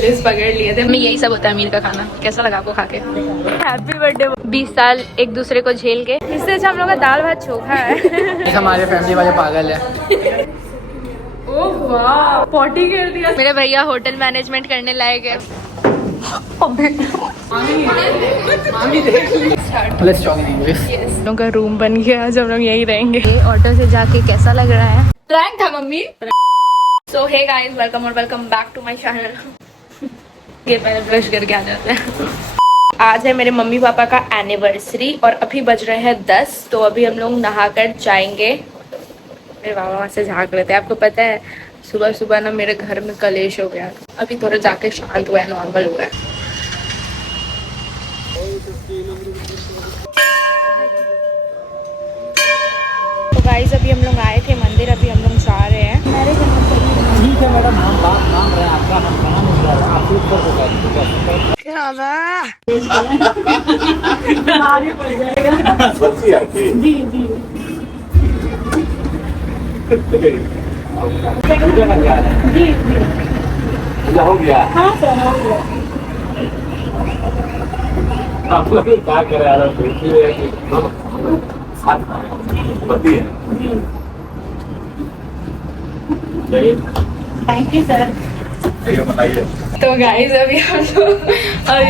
Police पकड़ लिए थे। मैं यही सब होता है अमीर का खाना। कैसा लगा आपको खा के? Happy birthday. 20 साल एक दूसरे को झेल के, इससे अच्छा हम लोग का दाल भात चोखा है। हमारे फैमिली वाले पागल है। ओह वाह, पॉटी कर दिया। मेरे भैया होटल मैनेजमेंट करने लायक है। हम लोग का रूम बन गया, आज हम लोग यही रहेंगे। ऑटो से जाके कैसा लग रहा है? प्रैंक था mummy. So hey guys, welcome और welcome back to my channel. ये पहले ब्रश करके आ जाते हैं। आज है मेरे मम्मी पापा का एनिवर्सरी और अभी बज रहे हैं 10। तो अभी हम लोग नहाकर जाएंगे। मेरे बाबा वहाँ से झाँक रहे थे। आपको पता है सुबह सुबह ना मेरे घर में कलेश हो गया। अभी थोड़ा जाके शांत हुआ है, नॉर्मल हुआ है। तो गाइस अभी हम लोग आए थे मंदिर, अभी हम लोग जा रहे हैं। ठीक है मैडम, हम बात मान रहे हैं आपका, हम कहाँ नहीं जा रहे हैं, आप ऊपर हो गए। क्या बात? जी जी जी जी हो गया। हाँ सर हो गया। आप लोग क्या कर रहे हैं? Thank you sir. बताइए। तो गाइस अभी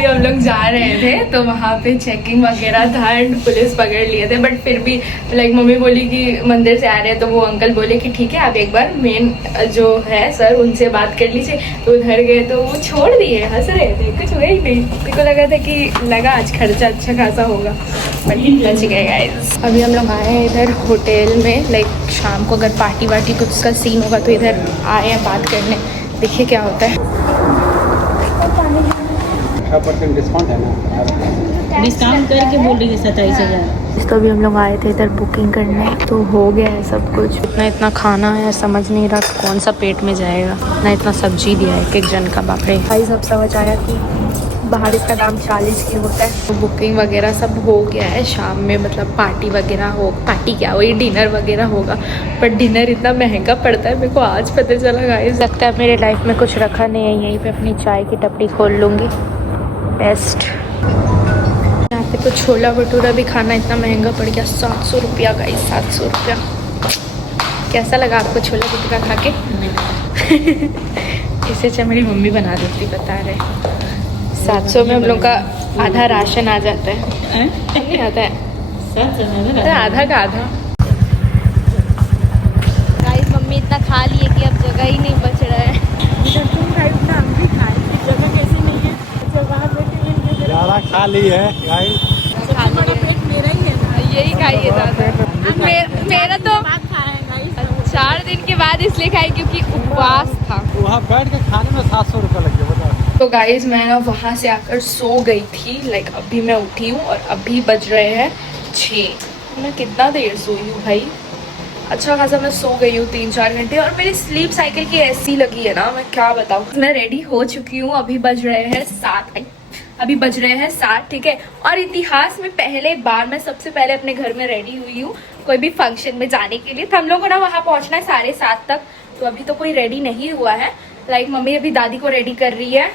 हम लोग जा रहे थे, तो वहाँ पे चेकिंग वगैरह था एंड पुलिस पकड़ लिए थे। बट फिर भी लाइक मम्मी बोली कि मंदिर से आ रहे हैं, तो वो अंकल बोले कि ठीक है आप एक बार मेन जो है सर उनसे बात कर लीजिए। तो उधर गए तो वो छोड़ दिए, हंस रहे थे, कुछ हुआ ही नहीं। मेरे को लगा था कि आज खर्चा अच्छा खासा होगा, बट बच गए गाइस। अभी हम लोग आए हैं इधर होटल में। लाइक शाम को अगर पार्टी वार्टी कुछ का सीन होगा तो इधर आए हैं बात करने। देखिए क्या होता है। 18% डिस्काउंट है ना? डिस्काउंट करके बोल रही है 27,000। तो अभी हम लोग आए थे इधर बुकिंग करने, तो हो गया है सब कुछ। इतना खाना है, समझ नहीं रहा कौन सा पेट में जाएगा। ना इतना सब्जी दिया है एक जन का, बाप रे। भाई सब समझ आया कि बाहर इसका दाम 40 की होता है। तो बुकिंग वगैरह सब हो गया है। शाम में मतलब पार्टी वगैरह हो, पार्टी क्या वही डिनर वगैरह होगा। पर डिनर इतना महंगा पड़ता है, मेरे को आज पता चला गाइस। लगता है मेरे लाइफ में कुछ रखा नहीं है। यहीं पे अपनी चाय की टपरी खोल लूँगी, बेस्ट। यहाँ पे तो छोला भटूरा भी खाना इतना महंगा पड़ गया, 700 रुपया गाइस, 700 रुपया। कैसा लगा आपको छोला भटूरा खा के? इससे अच्छा मेरी मम्मी बना देती, बता रहे। 700 में हम लोग का आधा राशन आ जाता है। नहीं आता है, आधा का आधा। गाइस मम्मी इतना खा लिए कि अब जगह ही नहीं बच रहा है। हम भी खाए, जगह कैसी नहीं है, जगह ज़्यादा खा ली है गाइस। पेट मेरा ही है ना, यही खाइए ज़्यादा। मेरा तो 4 दिन के बाद इसलिए खाई क्योंकि उपवास था। वहाँ बैठ के खाने में 700 रुपये लग गया, बताओ। तो गाइज मैं ना वहाँ से आकर सो गई थी। लाइक अभी मैं उठी हूँ और अभी बज रहे हैं 6। मैं कितना देर सोई हूँ भाई, अच्छा खासा मैं सो गई हूँ 3-4 घंटे। और मेरी स्लीप साइकिल की ऐसी लगी है ना, मैं क्या बताऊँ। मैं रेडी हो चुकी हूँ, अभी बज रहे हैं 7, ठीक है। और इतिहास में पहले बार मैं सबसे पहले अपने घर में रेडी हुई हूँ कोई भी फंक्शन में जाने के लिए। तो हम लोग को ना वहाँ पहुँचना है 7:30 तक, तो अभी तो कोई रेडी नहीं हुआ है। लाइक मम्मी अभी दादी को रेडी कर रही है,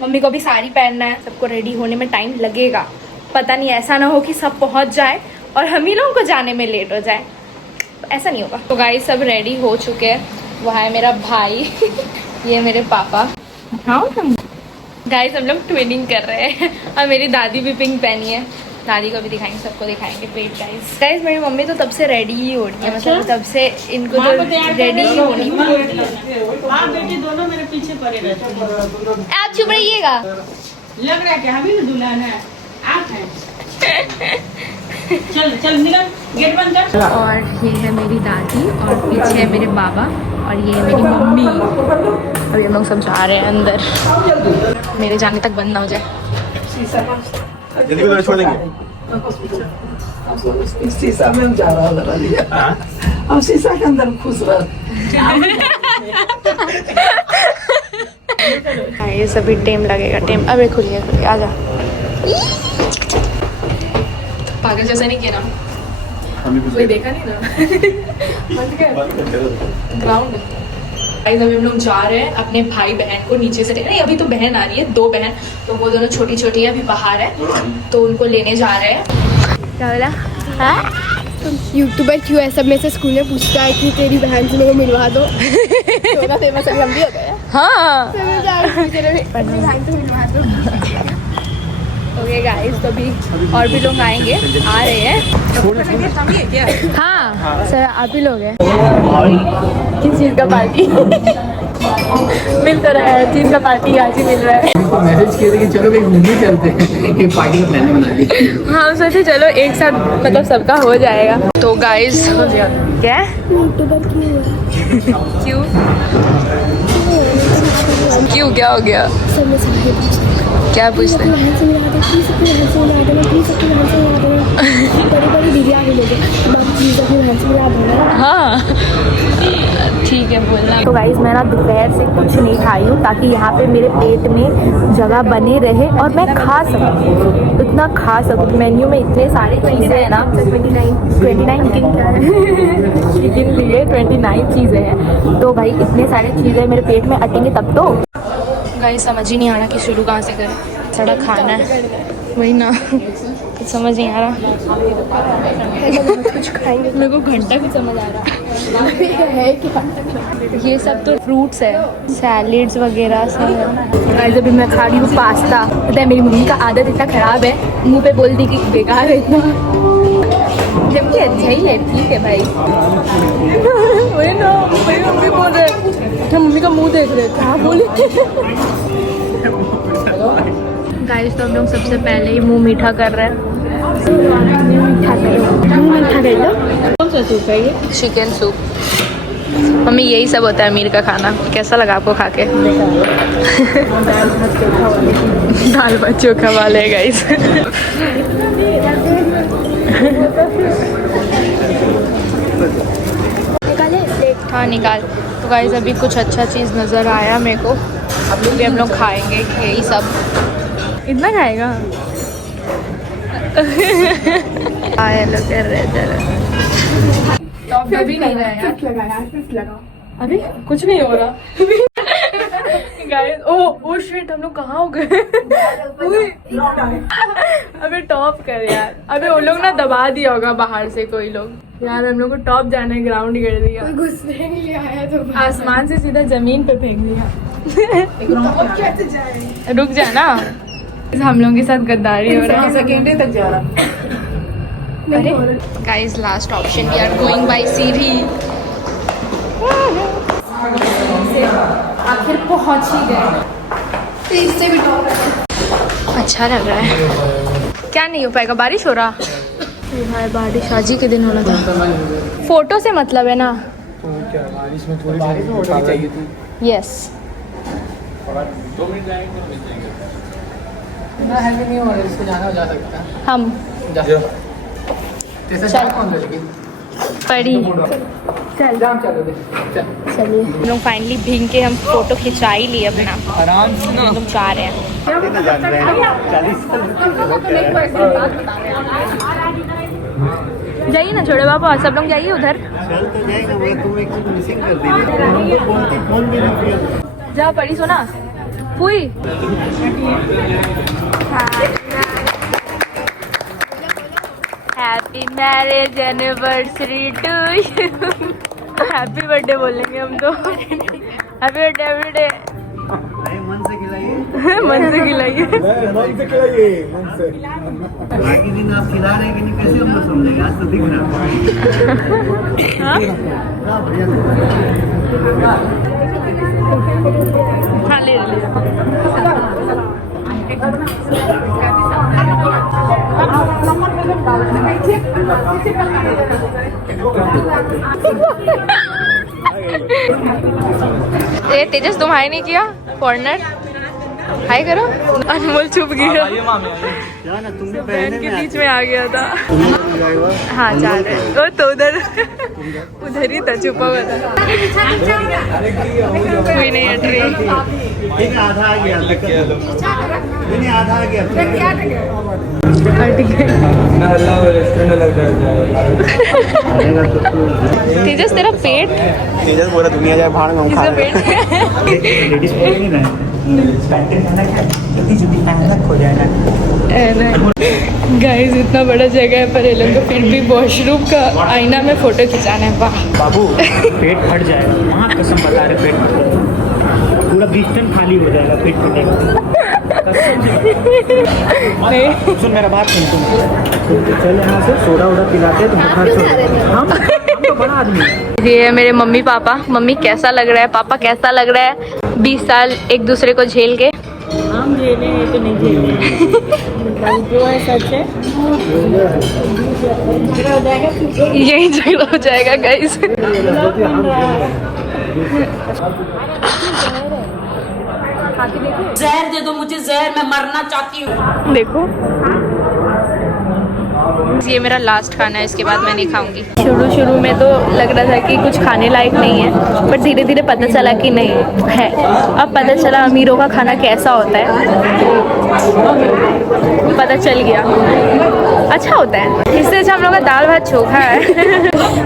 मम्मी को भी साड़ी पहनना है। सबको रेडी होने में टाइम लगेगा, पता नहीं ऐसा ना हो कि सब पहुँच जाए और हम ही लोगों को जाने में लेट हो जाए, ऐसा नहीं होगा। तो गाइस सब रेडी हो चुके हैं। वहाँ है मेरा भाई ये मेरे पापा। हाँ गाइस हम लोग ट्विनिंग कर रहे हैं और मेरी दादी भी पिंक पहनी है। दादी को भी दिखाएंगे, सबको दिखाएंगे। वेट गाइस मेरी मम्मी तो तब से रेडी ही हो रही है। मतलब तब से इनको तो रेडी ही होनी। आप बेटी दोनों मेरे पीछे पड़े रहते हैं। आप चुप रहिएगा, लग रहा है कि हम ही दुल्हन है, आप हैं। चल चल निकल, गेट बंद कर। और ये है मेरी दादी और पीछे है मेरे बाबा और ये है मेरी मम्मी। अभी हम लोग सब जा रहे हैं अंदर, मेरे जाने तक बंद ना हो जाए। जल्दी को छोड़ेंगे। शीशा में हम जा रहा है, हम शीशा के अंदर खुश रह। ये सभी टाइम लगेगा, टाइम। अबे खुलिए आजा। पागल जैसा नहीं किया ना, कोई देखा नहीं ना। बंद कर ग्राउंड। गाइस अभी हम लोग जा रहे हैं अपने भाई बहन को नीचे से नहीं, अभी तो बहन आ रही है, 2 बहन, तो वो दोनों छोटी छोटी है, अभी बाहर है, तो उनको लेने जा रहे हैं। क्या बोला? हाँ यूट्यूबर क्यों है सब में से स्कूल में पूछता है कि तेरी बहन से मेरे को मिलवा दो। तो ना फेमस अभी हम भी हो गए। हाँ हाँ ओके गाइस, तो अभी और भी लोग आएंगे, आ रहे हैं। हाँ सर आप ही लोग हैं। किस चीज़ का पार्टी? मिल तो रहा है, चीज़ का पार्टी आज ही मिल रहा है। मैसेज किए थे कि चलो कहीं घूमने चलते हैं, एक पार्टी का प्लान बना ली। हाँ हम सोचे चलो एक साथ मतलब सबका हो जाएगा। तो गाइस क्या यूट्यूबर क्यों है? क्यों क्यों क्या हो गया? सब में सवाल पूछते हैं। क्या पूछते हैं? बहन से मिला दो प्लीज, अपनी बहन से मिला दो प्लीज, अपनी बहन से मिला दो। बड़ी बड़ी दीदी आ गई लोग, बाबू प्लीज अपनी बहन से मिला दो। हाँ ठीक है बोलना। तो गाइस मैं ना दोपहर से कुछ नहीं खाई हूँ ताकि यहाँ पे मेरे पेट में जगह बनी रहे और मैं खा सकूँ, इतना खा सकूँ। मेन्यू में इतने सारे चीज़ें हैं ना, 29 चिकन लिए 29 चीज़ें हैं, तो भाई इतने सारे चीज़ें मेरे पेट में अटेंगे तब तो। गाइस समझ ही नहीं आ रहा कि शुरू कहाँ से करें, सारा खाना है वही ना, कुछ समझ नहीं आ रहा। कुछ खाएंगे मेरे को घंटा भी समझ आ रहा है क्या? ये सब तो फ्रूट्स है, सैलेड्स वगैरह सब है। गाइस अभी मैं खा रही हूँ पास्ता। पता है मेरी मम्मी का आदत इतना ख़राब है, मुंह पे बोल दी कि बेकार है इतना, जबकि अच्छा ही है, ठीक है भाई। वही ना, वही मम्मी बोल रहे, मम्मी का मुंह देख रहे क्या बोले। गाइस तो हम लोग सबसे पहले ही मुंह मीठा कर रहे हैं। कौन सा सूप है ये? Chicken soup. मम्मी यही सब होता है अमीर का खाना। कैसा लगा आपको खा के? दाल भात चोखा वाले गाइस। हाँ निकाल। तो गाइस अभी कुछ अच्छा चीज़ नज़र आया मेरे को, अभी हम लोग खाएंगे यही सब। इतना खाएगा? आया लोग कर रहे जरा, तो अभी नहीं रहा यार, अभी कुछ नहीं हो रहा। गाइस ओ शिट, हम लोग कहाँ हो गए? अबे टॉप कर यार, अबे वो लोग ना दबा दिया होगा बाहर से कोई लोग। यार हम लोग को टॉप जाने ग्राउंड कर दिया, घुसने के लिए आया तो आसमान से सीधा जमीन पे फेंक दिया। रुक जा ना, हम लोगों के साथ गद्दारी हो रहा है। सेकेंडरी तक जा रहा। अरे guys last option, we are going by सीढ़ी। आखिर पहुंच ही गए। इससे भी टॉप है। अच्छा लग रहा है। क्या नहीं हो पाएगा, बारिश हो रहा यार, बारिश आज ही के दिन होना था। फोटो से मतलब है ना? क्या बारिश में थोड़ी चाहिए थी। यस ना हेल्दी नहीं हो रहा, इसको जाना जा सकता है। हम जैसे चल। कौन लड़की पढ़ी चल जाम चलो दे चल। चलिए हम लोग फाइनली भींग के हम फोटो खिंचा ही लिए अपना, आराम से ना हम लोग जा रहे हैं। जाइए ना छोड़े बाबा, सब लोग जाइए उधर। जा पढ़ी सुना फुई। Happy marriage anniversary to you. Happy birthday बोलेंगे हम तो। Happy birthday everyday. मन से खिलाइए। मन से खिलाइए मन से। बाकी दिन आप खिला रहे हैं कि नहीं, कैसे हम लोग समझेंगे? आज तो दिख रहा हाँ ले ले। ए तेजस तुम्हारे नहीं किया फॉरनर? हाय करो। अनमोल छुप गया, ना तुम भी बहन के बीच में आ गया था। हाँ जा रहे हैं। और तो उधर ही था, छुपा हुआ था। कोई नहीं हट रही। आधा आ गया, नहीं आधा आ गया। तेजस तेरा पेट, तेजस पूरा दुनिया जाए भाड़ में इसका पेट लेडीज बोल नहीं रहे गाइस इतना बड़ा जगह है पर ये लोग को फिर भी वॉशरूम का आईना में फोटो खिंचाना है। वाह बाबू पेट फट जाएगा, वहाँ कसम बता रहे पेट फट जाएगा। पूरा बिस्तर खाली हो जाएगा पेट फटेगा। नहीं सुन मेरा बात सुन तुम चल यहाँ से सोडा वोडा पिलाते तुम हम तो बड़ा आदमी है। ये है मेरे मम्मी पापा। मम्मी कैसा लग रहा है, पापा कैसा लग रहा है 20 साल एक दूसरे को झेल के? हम झेले हैं तो नहीं झेले जो है सच है। झगड़ा हो जाएगा, यही झगड़ा हो जाएगा गाइस। जहर दे दो मुझे, जहर, मैं मरना चाहती हूँ। देखो ये मेरा लास्ट खाना है, इसके बाद मैं नहीं खाऊंगी। शुरू में तो लग रहा था कि कुछ खाने लायक नहीं है, पर धीरे धीरे पता चला कि नहीं है। अब पता चला अमीरों का खाना कैसा होता है, पता चल गया अच्छा होता है। इससे अच्छा हम लोग का दाल भात चोखा है।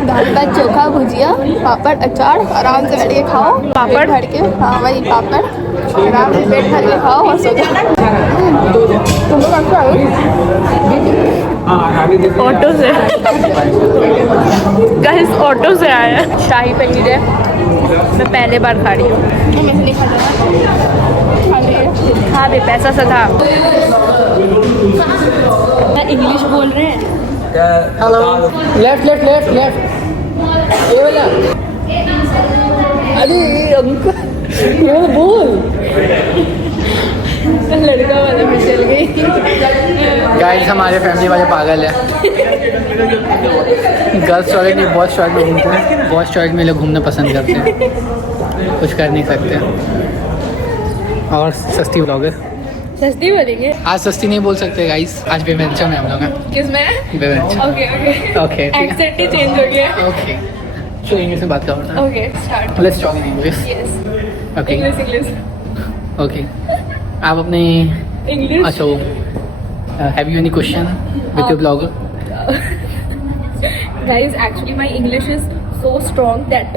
दाल भात चोखा भुजिया पापड़ अचार, आराम से बैठ के खाओ। पापड़ भर के, हाँ वही पापड़, आराम से पेट भर के खाओ और सो जाओ। तुम लोग कब आओ? ऑटो से गाइस, ऑटो से आए हैं। शाही पनीर है, मैं पहले बार खा रही हूँ। हाँ दे, पैसा सा था। इंग्लिश बोल रहे हैं। Hello, left left left left, ये वाला। अरे अंकल ये वाला बोल। लड़का वाला में चल गई। गाइस हमारे फैमिली वाले पागल है। गर्ल्स टॉयलेट नहीं, बॉयज टॉयलेट में घूमते हैं। बॉयज टॉयलेट में लोग घूमना पसंद करते हैं, कुछ कर नहीं सकते। और सस्ती ब्लॉगर, सस्ती बोलेंगे, आज सस्ती नहीं बोल सकते गाइस, आज बेवेंचम है हम लोग। किसमें? बेवेंचम। ओके ओके ओके एक्सेंट ही चेंज हो गया। ओके, चलो इंग्लिश में बात करो ना। Okay start. Let's talk in English. Yes okay English okay, आप अपने इंग्लिश। अच्छा, have you any question with your blogger? Guys, actually my English is so strong that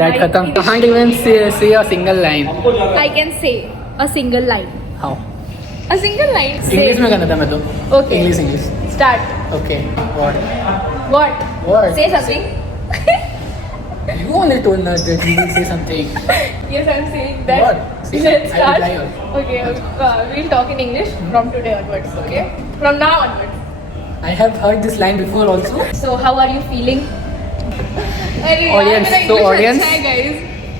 that खत्म। can't even say a single line. I can say a single line. How? A single line. English में करना था मैं तो। Okay. English. Start. Okay, what? What? Say something. You only told us that you will say something. Yes, I'm saying that. What? Say Let's I will start. try also. Okay, we'll talk in English from today onwards. Okay, from now onwards. I have heard this line before also. So how are you feeling? अरे यार, Audience, मेरा so English audience- अच्छा है guys.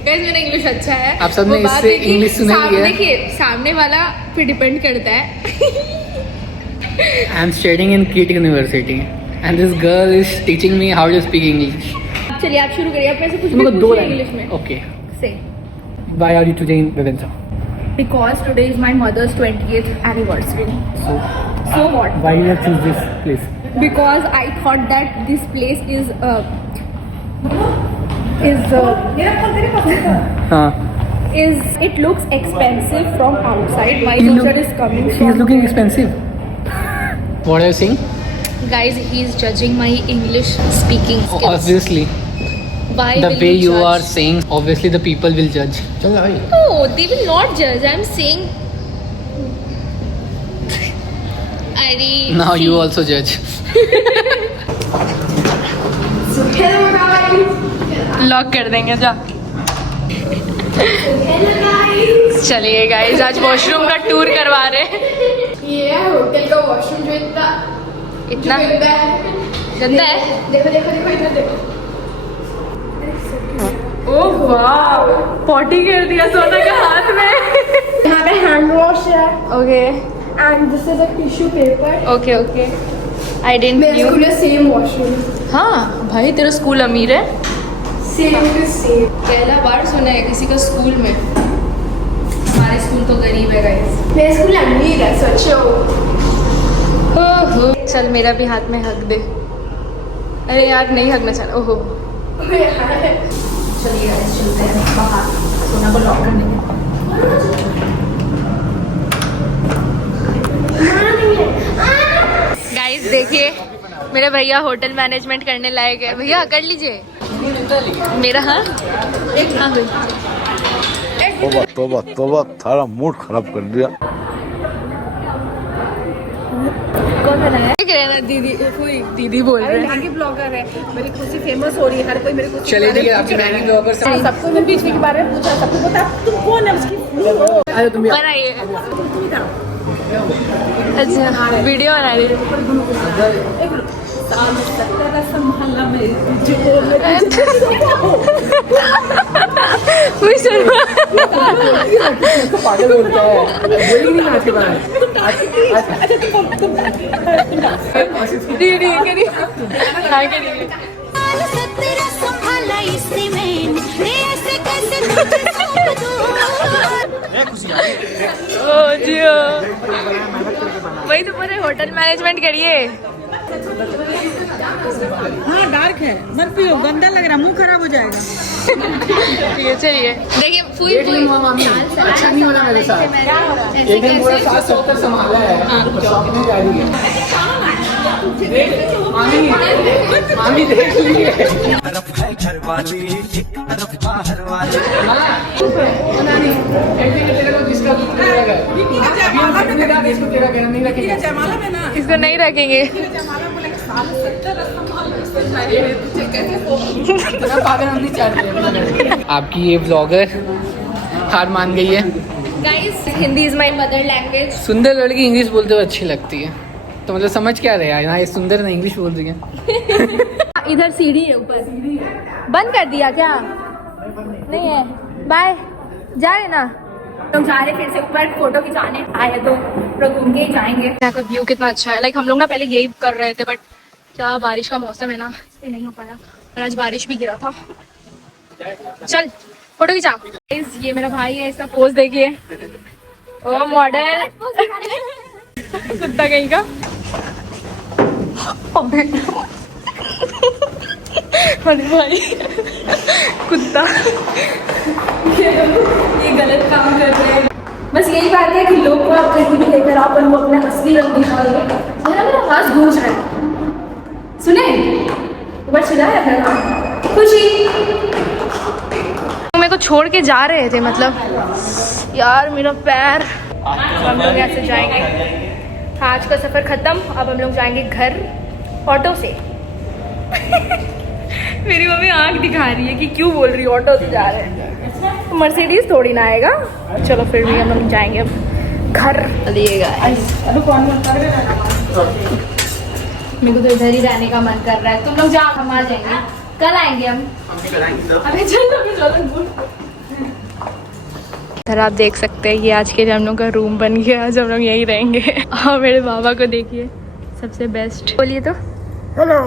Guys, मेरा English अच्छा है। आप सबने वो बात इससे है कि English सुनी सामने है? देखिए, सामने वाला पे डिपेंड करता है। I am studying in KIT University and this girl is teaching me how to speak English. चलिए आप शुरू करिए, आप मेरे से कुछ भी मेरे को दो पूछिए लाइन। इंग्लिश में। Okay. Say. Why are you today in Vivenza? Because today is my mother's 20th anniversary. So So what? Why you have choose this place? Because I thought that this place is हाँ. it looks expensive from outside. My He sister look- is coming She is from looking expensive. What are you saying? Guys, he is judging my English speaking skills. Obviously, Why the will way you judge? are saying, obviously the people will judge. चल भाई. No, they will not judge. I'm saying. Ari. Now you also judge. Lock कर देंगे जा। चलिए guys, आज washroom का tour करवा रहे हैं। ये है होटल का वॉशरूम जो इतना इतना गंदा है। गंदा है। देखो देखो देखो इधर देखो। ओह वाह, पॉटी कर दिया सोना के हाथ में। यहाँ पे हैंड वॉश है okay and this is a tissue paper. Okay okay, I didn't मेरे न्यू। स्कूल में सेम वॉशरूम, हाँ भाई, तेरा स्कूल अमीर है। Same to same. पहला बार सुना है किसी का स्कूल में। हमारे स्कूल स्कूल तो गरीब है गाइस। मेरा स्कूल अमीर है, सोचो। ओहो चल मेरा भी हाथ में हक दे। अरे यार नहीं हकना चल। ओहो चलिए गाइस चलते हैं बाहर, सोना को लॉक करने के। गाइस देखिए मेरे भैया होटल मैनेजमेंट करने लायक है। भैया कर लीजिए मेरा। हाँ एक हाँ तोबा तोबा तोबा, थारा मूड खराब कर दिया। कौन बनाया? दीदी दीदी बोल रहे हैं। ब्लॉगर है, मेरी खुशी फेमस हो रही है, हर कोई मेरे को चलिए ठीक है, आपकी बहन ब्लॉगर से सबको मैं बीच में के बारे में पूछा, सबको पता तुम कौन है उसकी। अरे तुम बनाइए। अच्छा वीडियो बना रही पागल होता है, बोली नहीं ना के बाद। दीदी करी हाँ करिए। ओ जियो वही तो पूरे होटल मैनेजमेंट करिए। हाँ डार्क है, मत पियो, गंदा लग रहा, मुंह खराब हो जाएगा। ठीक है चलिए देखिए फुल एक दिन हुआ मामी, अच्छा नहीं होना मेरे साथ। एक दिन पूरा 7-70 संभाला है, शॉपिंग जा रही है। मामी मामी देख लीजिए। इसको नहीं रखेंगे। आपकी ये ब्लॉगर हार मान गई है। Guys Hindi is my mother language. सुंदर लड़की इंग्लिश बोलते हुए अच्छी लगती है, तो मतलब समझ क्या रहे यार, ये सुंदर ना इंग्लिश बोल रही है। इधर सीढ़ी है, ऊपर सीढ़ी है। बंद कर दिया क्या? नहीं है। बाय जा रहे ना लोग, जा रहे फिर से ऊपर फोटो खिंचाने आए तो लोग घूम के ही जाएंगे। यहाँ का व्यू कितना अच्छा है। लाइक हम लोग ना पहले यही कर रहे थे, बट क्या बारिश का मौसम है ना, इसलिए नहीं हो पाया। और आज बारिश भी गिरा था। चल फोटो खिंचा। ये मेरा भाई है, इसका पोज देखिए। ओ मॉडल कुत्ता कहीं का। अरे भाई कुत्ता ये गलत काम कर रहे हैं। बस यही बात है कि लोग को आप कहीं भी लेकर आओ पर वो अपना असली रंग दिखाओगे। मेरा आवाज गूंज रहा है, सुने ऊपर चिल्लाया था खुशी। मेरे को छोड़ के जा रहे थे, मतलब यार मेरा पैर। हम लोग यहाँ से जाएंगे, आज का सफर खत्म। अब हम लोग जाएंगे घर ऑटो से। मेरी मम्मी आंख दिखा रही है कि क्यों बोल रही ऑटो से जा रहे हैं, मर्सिडीज थोड़ी ना आएगा। चलो फिर भी हम लोग जाएंगे अब घर। दिएगा मेरे को तो इधर ही रहने का मन कर रहा है। तुम लोग जाओ, हम आ जाएंगे, कल आएंगे हम। अबे चलो इधर आप देख सकते हैं, ये आज के हम लोग का रूम बन गया। आज हम लोग यहीं रहेंगे। और मेरे बाबा को देखिए, सबसे बेस्ट। बोलिए तो हेलो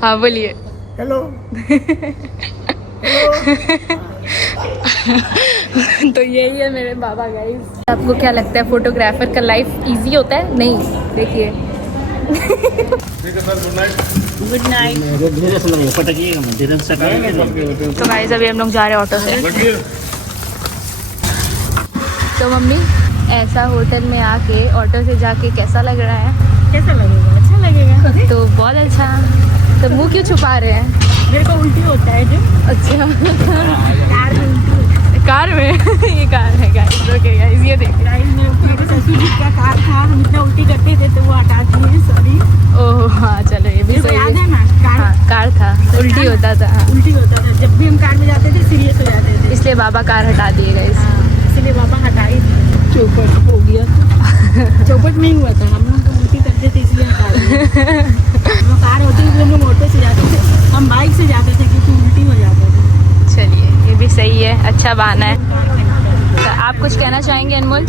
हाँ बोलिए हेलो। तो यही है मेरे बाबा गाइस। आपको क्या लगता है फोटोग्राफर का लाइफ इजी होता है? नहीं, देखिए गुड नाइट। धीरे से लगाइए, पटकिएगा मत, धीरे से लगाइए। तो गाइस अभी हम लोग जा रहे हैं ऑटो से। तो मम्मी ऐसा होटल में आके ऑटो से जाके कैसा लग रहा है? कैसा लगेगा? अच्छा लगेगा। तो बहुत अच्छा। तो मुंह क्यों छुपा रहे हैं? मेरे को उल्टी होता है जो। अच्छा कार में उल्टी होता है। कार में ये कार है गाइस। ओके गाइस ये देखिए। गाइस मेरे ससुर जी का कार था, हम इतना उल्टी करते थे तो वो हटा दिए, सॉरी। ओह हाँ चलो ये भी सही याद है है। ना, कार हाँ कार था, उल्टी होता था। हाँ। उल्टी होता था। जब भी हम कार में जाते थे सीरियस हो जाते थे, इसलिए बाबा कार हटा दिए गाइस। इसलिए बाबा हटाई थी। चौपट हो गया। चौपट नहीं हुआ था, हम लोग तो उल्टी करते थे इसलिए हटा दिए। हम कार होती थी, हम लोग ऑटो से जाते थे, हम बाइक से जाते थे क्योंकि उल्टी हो जाता था। चलिए ये भी सही है, अच्छा बहाना है। तो आप कुछ कहना चाहेंगे अनमोल?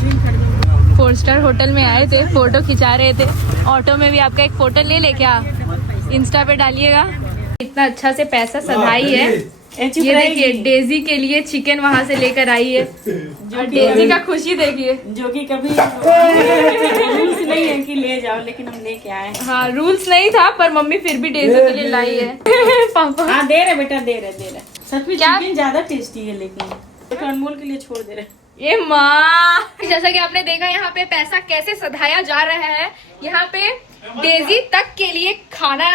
4 स्टार होटल में आए थे, फोटो खिंचा रहे थे। ऑटो में भी आपका एक फोटो ले क्या? इंस्टा पे डालिएगा। इतना अच्छा से पैसा सधाई है ये देखिए डेजी के लिए चिकन वहाँ से लेकर आई है और डेजी का खुशी देखिए। जो कि कभी रूल्स नहीं है कि ले जाओ, लेकिन हम लेके आए। हाँ रूल्स नहीं था पर मम्मी फिर भी डेजी के लिए लाई है। पापा हाँ दे रहे बेटा, दे रहे। सच में चिकन ज्यादा टेस्टी है, लेकिन अनमोल के लिए छोड़ दे रहे। ये माँ, जैसा कि आपने देखा यहाँ पे पैसा कैसे सधाया जा रहा है। यहाँ पे डेजी तक के लिए खाना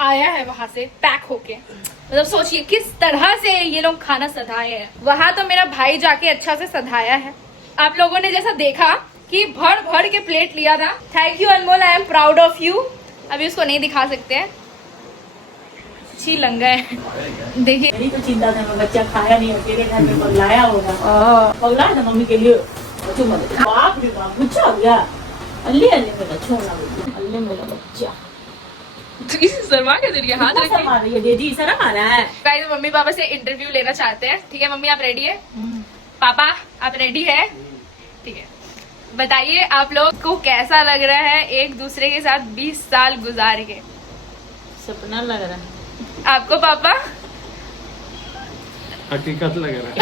आया है वहाँ से पैक होके। मतलब सोचिए किस तरह से ये लोग खाना सधाए हैं। वहाँ तो मेरा भाई जाके अच्छा से सधाया है। आप लोगों ने जैसा देखा कि भर भर के प्लेट लिया था। Thank you Anmol, I am proud of you. अभी उसको नहीं दिखा सकते हैं, अच्छी लंगा है। देखिए मेरी तो चिंता था, मैं बच्चा खाया नहीं, तेरे घर में पगलाया होगा। पगलाया था मम्मी के लिए। बाप रे बाप, बच्चा हो गया। अल्ले अल्ले मेरा छोरा, अल्ले मेरा बच्चा। शर्मा के जरिए हाथ रखिए। आ रही है दीदी, शर्म आ रहा है। गाइस मम्मी पापा से इंटरव्यू लेना चाहते हैं। ठीक है मम्मी, आप रेडी है? पापा आप रेडी है? ठीक है, बताइए आप लोग को कैसा लग रहा है एक दूसरे के साथ 20 साल गुजार के? सपना लग रहा है आपको पापा? हकीकत लग रहा है।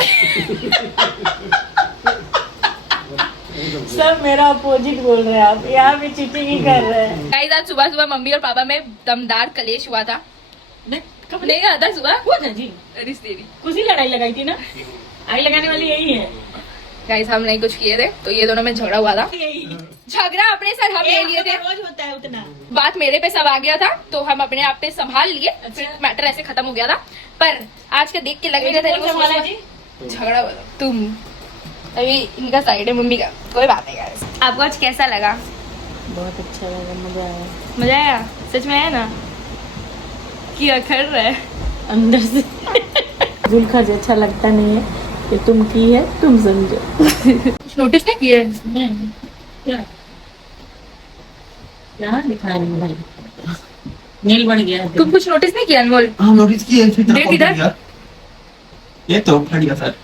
सब मेरा अपोजिट बोल रहे हैं आप, यहाँ पे चीटिंग ही कर रहे हैं। गाइस आज सुबह सुबह मम्मी और पापा में दमदार कलेश हुआ था। कब नहीं आता सुबह हुआ था जी? अरे तेरी कुछ ही लड़ाई लगाई थी ना, आई लगाने वाली यही है। गाइस हम नहीं कुछ किए थे, तो ये दोनों में झगड़ा हुआ था। यही झगड़ा अपने सर हम ले लिए थे, रोज होता है उतना। बात मेरे पे सब आ गया था तो हम अपने आप पे संभाल लिए, फिर मैटर ऐसे खत्म हो गया था। पर आज के देख के लग रहा था संभाला जी? झगड़ा हुआ था। तुम अभी इनका साइड है मम्मी का, कोई बात नहीं गाइस। आपको आज कैसा लगा? बहुत अच्छा लगा, मजा आया। मजा आया? सच में आया ना कि अखड़ रहा है अंदर से। जुलखर्ज अच्छा लगता नहीं है कि तुम की है, तुम समझो। कुछ नोटिस नहीं किए? क्या क्या दिखा रही है भाई? नील बढ़ गया है। तुम कुछ नोटिस नहीं किया अनमोल? हाँ नोटिस किए, फिर देख इधर। ये तो फट गया सर।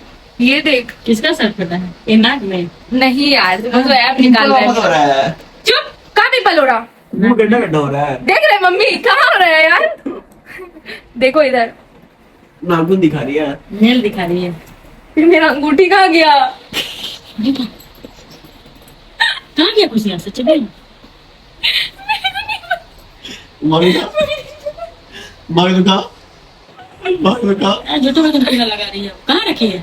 ये देख। किसका सर फटा है? ये नाक में? नहीं यार, तुम तो ऐप निकाल रहे हो रहा है। चुप, कहाँ पिंपल हो रहा? मुंह गड्ढा गड्ढा हो रहा है। देख रहे मम्मी कहाँ हो रहा है यार? देखो इधर, नाखून दिखा रही है। नेल दिखा रही है। फिर मेरा अंगूठी कहाँ गया? कहाँ गया खुशियाँ? सच में जो तो लगा रही है, कहाँ रखी है?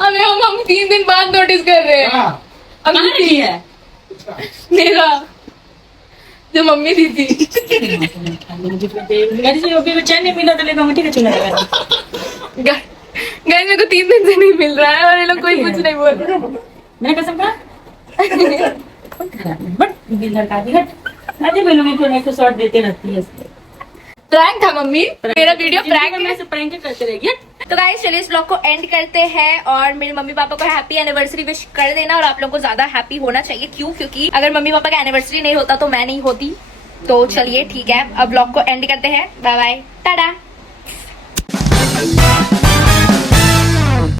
हमें हम 3 दिन बाद नोटिस कर रहे हैं। कहाँ रखी है? मेरा जो मम्मी दी थी। गाड़ी से होके चैन नहीं मिला तो लेकर अंगूठी का चूल्हा लगा दी। गाइस मेरे को 3 दिन से नहीं मिल रहा है और ये लोग कोई कुछ नहीं बोल रहे। मैंने कसम कहा बट लड़का दी हट। अरे बेलूंगी को नहीं तो शॉट देते रहती है। प्रैंक था मम्मी, मेरा वीडियो प्रैंक में से प्रैंक करते रहेगी। तो गाइस चलिए इस ब्लॉग को एंड करते हैं और मेरे मम्मी पापा को हैप्पी एनिवर्सरी विश कर देना। और आप लोगों को ज्यादा हैप्पी होना चाहिए, क्यों? क्योंकि अगर मम्मी पापा का एनिवर्सरी नहीं होता तो मैं नहीं होती। तो चलिए ठीक है, अब ब्लॉग को एंड करते हैं। Bye bye, Tata.